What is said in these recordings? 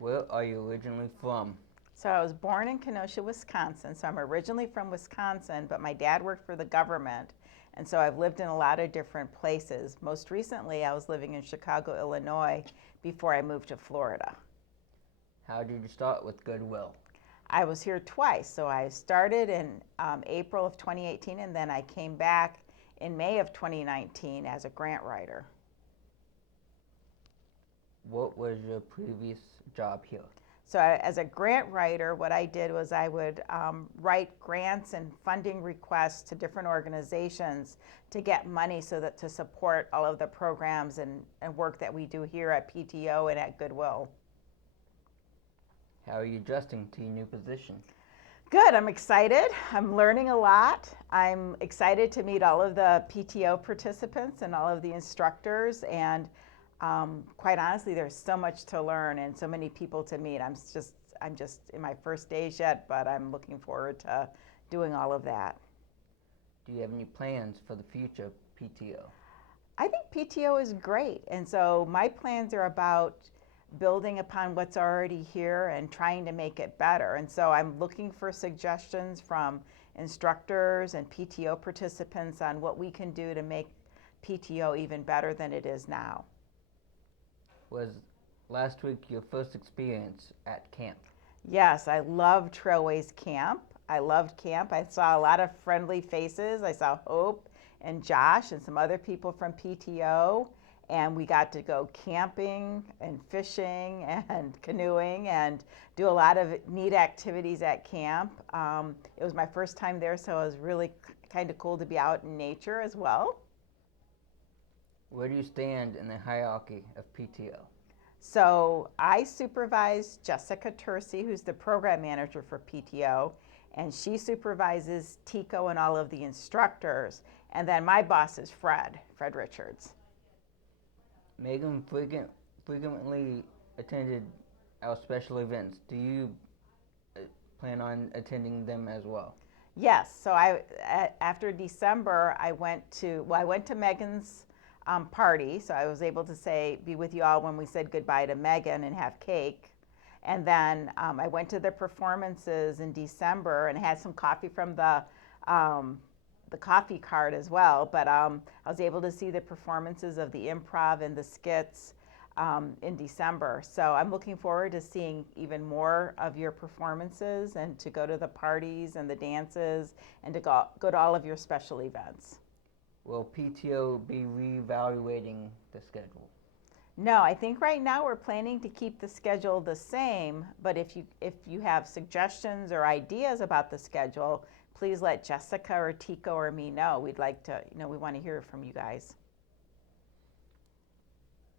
Where are you originally from? So I was born in Kenosha, Wisconsin. So I'm originally from Wisconsin, but my dad worked for the government. And so I've lived in a lot of different places. Most recently, I was living in Chicago, Illinois, before I moved to Florida. How did you start with Goodwill? I was here twice. So I started in April of 2018, and then I came back in May of 2019 as a grant writer. What was your previous job here? So as a grant writer, what I did was I would write grants and funding requests to different organizations to get money so that to support all of the programs and work that we do here at PTO and at Goodwill. How are you adjusting to your new position? Good, I'm excited. I'm learning a lot. I'm excited to meet all of the PTO participants and all of the instructors, and quite honestly, there's so much to learn and so many people to meet. I'm just in my first days yet, but I'm looking forward to doing all of that. Do you have any plans for the future PTO? I think PTO is great, and so my plans are about building upon what's already here and trying to make it better. And so I'm looking for suggestions from instructors and PTO participants on what we can do to make PTO even better than it is now. Was last week your first experience at camp? Yes, I love Trailways Camp. I loved camp. I saw a lot of friendly faces. I saw Hope and Josh and some other people from PTO, and we got to go camping and fishing and canoeing and do a lot of neat activities at camp. It was my first time there, so it was really kind of cool to be out in nature as well. Where do you stand in the hierarchy of PTO? So I supervise Jessica Tercy, who's the program manager for PTO, and she supervises Tico and all of the instructors. And then my boss is Fred Richards. Megan frequently attended our special events. Do you plan on attending them as well? Yes. So after December, I went to Megan's party. So I was able to be with you all when we said goodbye to Megan and have cake. And then I went to the performances in December and had some coffee from the coffee cart as well. But I was able to see the performances of the improv and the skits in December. So I'm looking forward to seeing even more of your performances and to go to the parties and the dances and to go to all of your special events. Will PTO be reevaluating the schedule? No, I think right now we're planning to keep the schedule the same, but if you have suggestions or ideas about the schedule, please let Jessica or Tico or me know. We'd like to, we want to hear from you guys.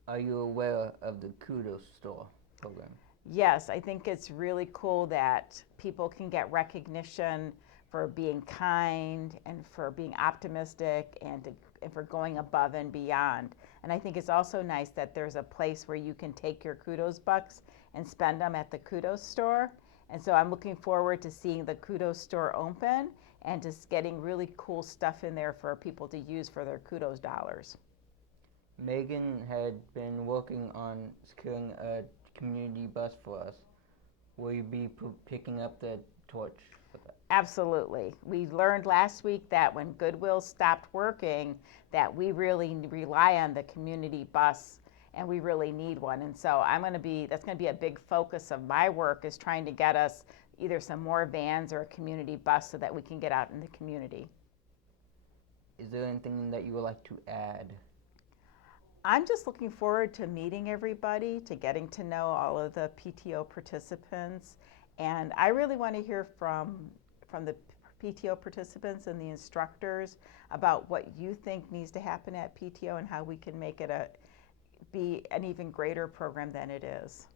Are you aware of the Kudos store program? Yes, I think it's really cool that people can get recognition for being kind and for being optimistic and for going above and beyond. And I think it's also nice that there's a place where you can take your Kudos bucks and spend them at the Kudos store. And so I'm looking forward to seeing the Kudos store open and just getting really cool stuff in there for people to use for their Kudos dollars. Megan had been working on securing a community bus for us. Will you be picking up the torch for that? Absolutely. We learned last week that when Goodwill stopped working, that we really rely on the community bus and we really need one. And so that's going to be a big focus of my work, is trying to get us either some more vans or a community bus so that we can get out in the community. Is there anything that you would like to add? I'm just looking forward to meeting everybody, to getting to know all of the PTO participants. And I really want to hear from the PTO participants and the instructors about what you think needs to happen at PTO and how we can make it be an even greater program than it is.